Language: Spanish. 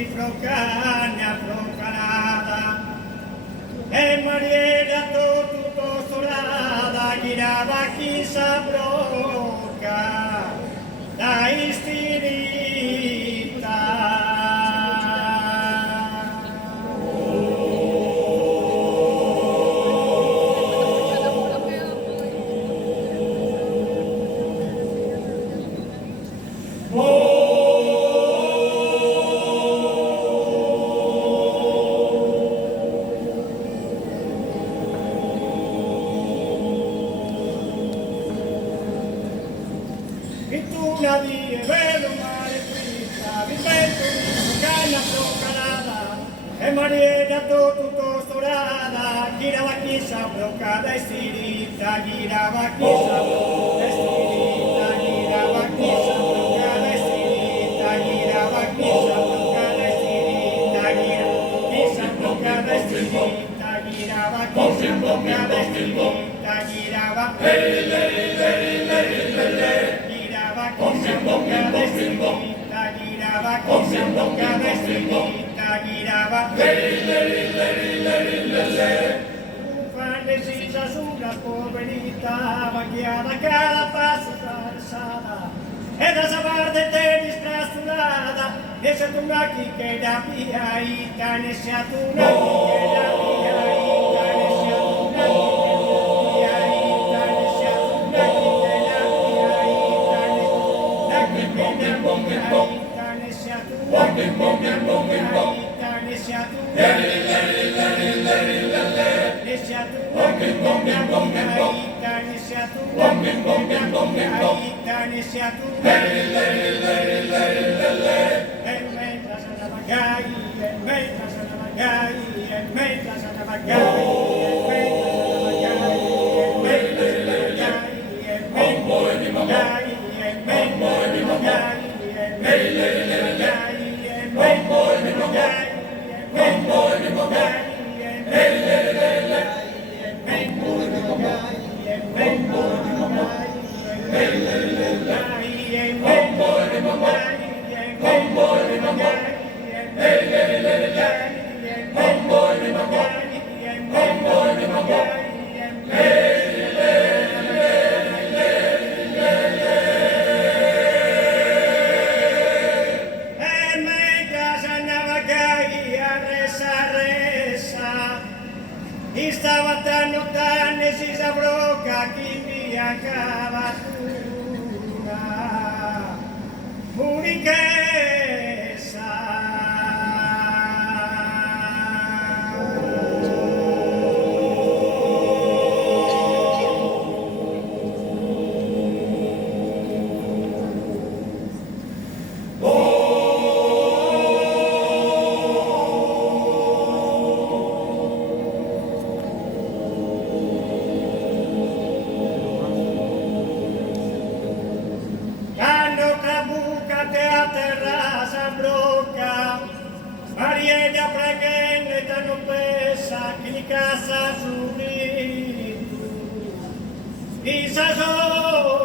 di Procagna procanada, e Mariela tutto solada, girava chi s'abbroca, da istirita. E tu la di bello mare trista, vi sento di cagna procanada, e Mariela tutto storada, girava chi s'abbroccada e stirita, girava chi s'abbroccada e stirita, girava chi s'abbroccada e stirita, girava chi s'abbroccada e stirita, girava chi s'abbroccada e stirita, girava chi s'abbroccada e stirita, girava cosa bocca destinita, girava cosa bocca destinita, girava fan decisa sulla poverita, vagueada cada passo atravessada, e dessa parte te distrasturada, nesse tunaki que da piaita, nesse tunaki que da piaita, nesse tunaki stava tanto tanne si s'abrocca chi via cavatura murichessa Mariela pregheneta non pesa che di casa subito, di saso